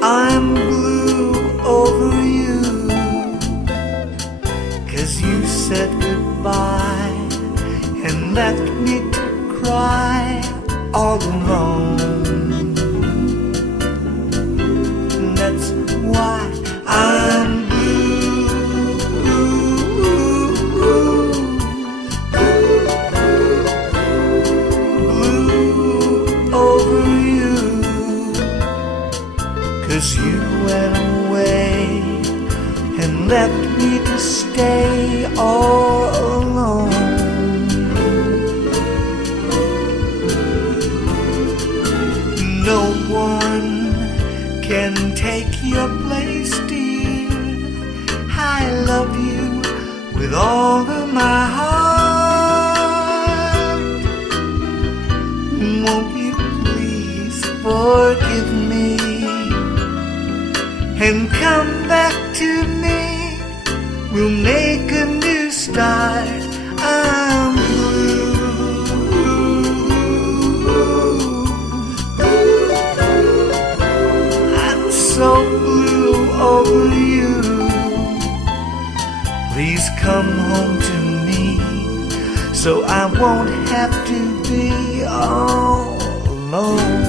I'm blue over you, 'cause you said goodbye and left me to cry all alone. And that's why I'm blue over you, 'cause you went away and left me to stay all alone. No one can take your place, dear. I love you with all of my heart. Won't you please forgive me and come back to me? We'll make a new start. I'm blue. I'm so blue over you. Please come home to me so I won't have to be all alone.